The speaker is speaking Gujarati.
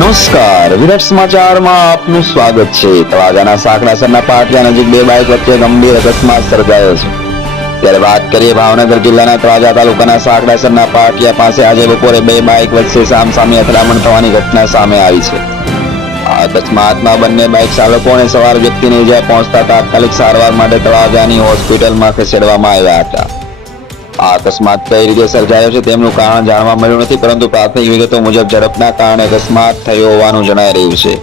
નમસ્કાર, વિરાટ સમાચારમાં આપનું સ્વાગત છે. તળાજાના સાંકડાસરના પાટિયા નજીક બે બાઇક વચ્ચે ગંભીર અકસ્માત સર્જાયો છે. ત્યારે વાત કરીએ ભાવનગર જિલ્લાના તળાજા તાલુકાના સાંકડાસરના પાટિયા પાસે આજે બપોરે બે બાઇક વચ્ચે સામસામે અથડામણ થવાની ઘટના સામે આવી છે. આ અકસ્માતમાં બંને બાઇક ચાલકો અને સવાર વ્યક્તિને ઇજા પહોંચતા તાત્કાલિક સારવાર માટે તળાજાની હોસ્પિટલમાં ખસેડવામાં આવ્યા હતા. આ અકસ્માત કઈ રીતે સર્જાયો છે તેમનું કારણ જાણવા મળ્યું નથી, પરંતુ પ્રાથમિક વિગતો મુજબ ઝડપના કારણે અકસ્માત થયો હોવાનું જણાઈ રહ્યું છે.